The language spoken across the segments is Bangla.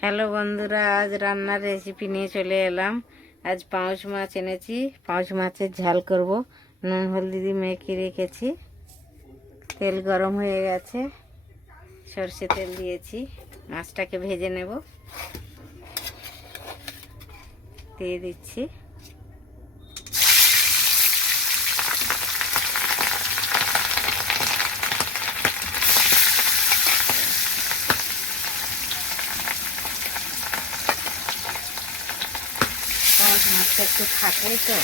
হ্যালো বন্ধুরা, আজ রান্নার রেসিপি নিয়ে চলে এলাম। আজ পাউচ মাছ এনেছি। পাউচ মাছের ঝাল করব। নুন হলদি দিয়ে মেখে রেখেছি। তেল গরম হয়ে গেছে, সর্ষে তেল দিয়েছি। মাছটাকে ভেজে নেব। দিয়ে দিচ্ছি পাউচ মাছটা একটু থাকে তো,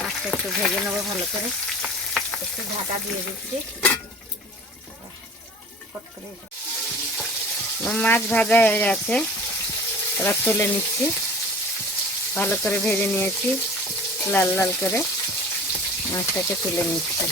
মাছটা একটু ভেজে নেবো ভালো করে। একটু ঢাকা দিয়ে দিচ্ছি। মাছ ভাজা হয়ে গেছে, এবার তুলে নিচ্ছি। ভালো করে ভেজে নিয়েছি, লাল লাল করে। মাছটাকে তুলে নিচ্ছি।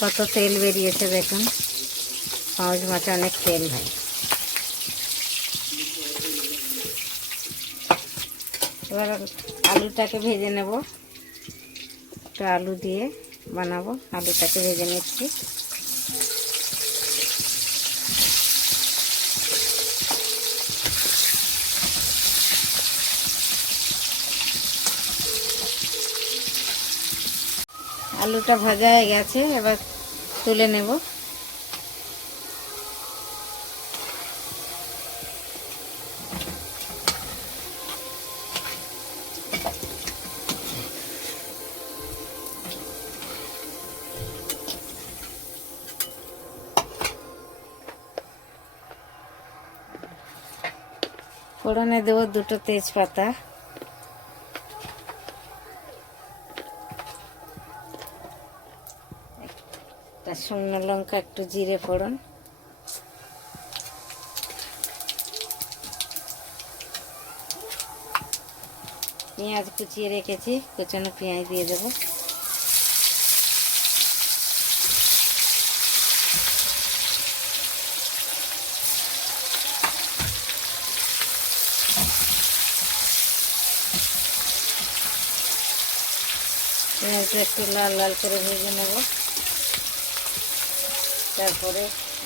কত তেল বেরিয়েছে দেখুন। পাউচ মাছে অনেক তেল হয়। এবার আলুটাকে ভেজে নেব। একটু আলু দিয়ে বানাবো। আলুটাকে ভেজে নিচ্ছি। আলুটা ভাজা হয়ে গেছে, এবার তুলে নেব। ফোড়নে দেবো দুটো তেজপাতা, একটা শুকনো লঙ্কা, একটু জিরে ফোড়ন, পেঁয়াজ কুচিয়ে রেখেছি, কুচানো পেঁয়াজ দিয়ে দেবো। পেঁয়াজটা একটু লাল লাল করে ভেজে নেব। তারপরে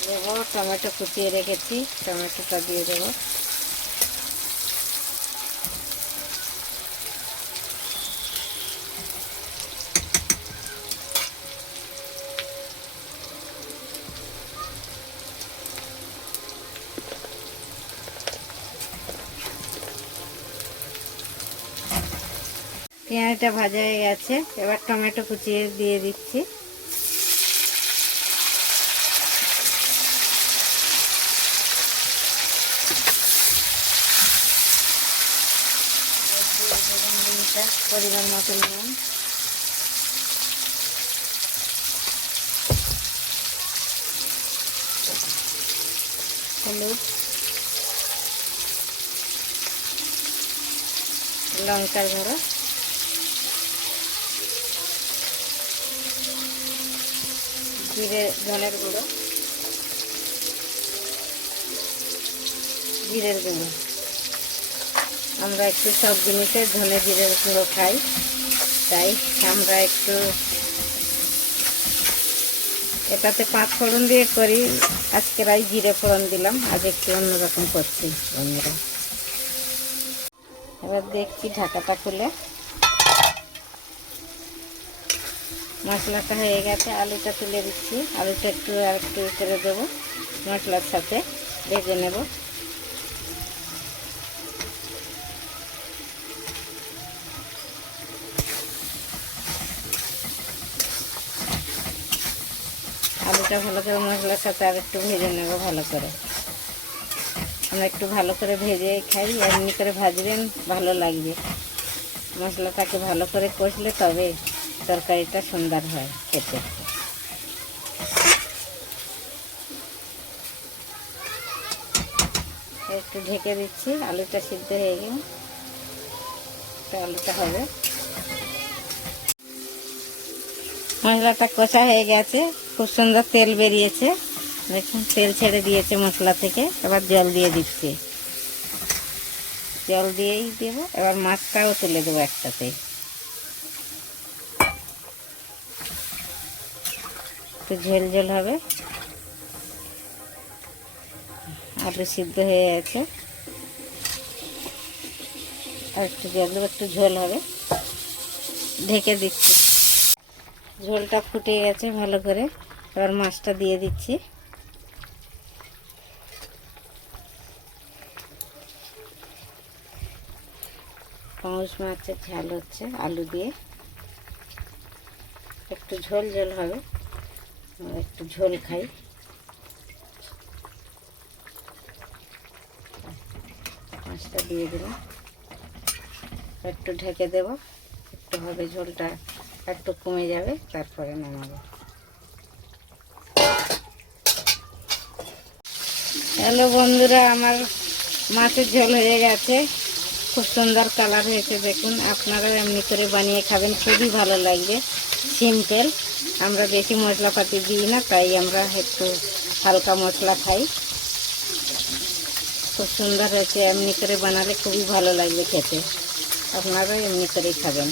দেবো টমেটো কুচিয়ে রেখেছি, টমেটোটা দিয়ে দেবো। পেঁয়াজটা ভাজা হয়ে গেছে, এবার টমেটো কুচিয়ে দিয়ে দিচ্ছি। পরিমাণ মতো নুন, হলুদ, লঙ্কার গুঁড়ো, জিরে ধনের গুঁড়ো, জিরের গুঁড়ো। আমরা একটু সব জিনিসে ধনে জিরের গুঁড়ো খাই, তাই আমরা একটু এটাতে 5 ফোড়ন দিয়ে করি। আজকের এই জিরে ফোড়ন দিলাম, আজ একটু অন্যরকম করছি বন্ধুরা। এবার দেখছি ঢাকাটা খুলে। মশলাটা হয়ে গেছে, আলুটা তুলে দিচ্ছি। আলুটা একটু আর একটু করে দেবো, মশলার সাথে ভেজে নেব। আলুটা ভালো করে মশলার সাথে আর একটু ভেজে নেব ভালো করে। আমরা একটু ভালো করে ভেজে খাই, এমনি করে ভাজবেন ভালো লাগবে। মশলাটাকে ভালো করে কষলে তবে তরকারিটা সুন্দর হয় খেতে। একটু ঢেকে দিচ্ছি, আলুটা সিদ্ধ হয়ে গেলে আলুটা হবে। মশলাটা কষা হয়ে গেছে, খুব সুন্দর তেল বেরিয়েছে। দেখুন তেল ছেড়ে দিয়েছে মশলা থেকে। এবার জল দিয়ে দিচ্ছি, জল দিয়েই দেবো। এবার মাছটাও তুলে দেবো একসাথে। একটু ঝোল ঝোল হবে, আলু সিদ্ধ হয়ে গেছে। আর একটু জল দেবো, একটু ঝোল হবে। ঢেকে দিচ্ছি, ঝোলটা ফুটে গেছে ভালো করে। এবার মাছটা দিয়ে দিচ্ছি। পাঙাশ মাছের ঝাল হচ্ছে আলু দিয়ে, একটু ঝোল ঝোল হবে। একটু ঝোল খাই। মাছটা দিয়ে দিলাম, একটু ঢেকে দেব। একটু হবে, ঝোলটা একটু কমে যাবে, তারপরে নামাবো। হ্যালো বন্ধুরা, আমার মাছের ঝোল হয়ে গেছে, খুব সুন্দর কালার হয়েছে। দেখুন, আপনারা এমনি করে বানিয়ে খাবেন, খুবই ভালো লাগবে। সিম্পল, আমরা বেশি মশলাপাতি দিই না, তাই আমরা একটু হালকা মশলা খাই। খুব সুন্দর হয়েছে, এমনি করে বানালে খুবই ভালো লাগবে খেতে। আপনারা এমনি করেই খাবেন।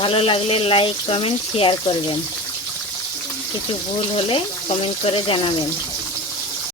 ভালো লাগলে লাইক কমেন্ট শেয়ার করবেন। কিছু ভুল হলে কমেন্ট করে জানাবেন।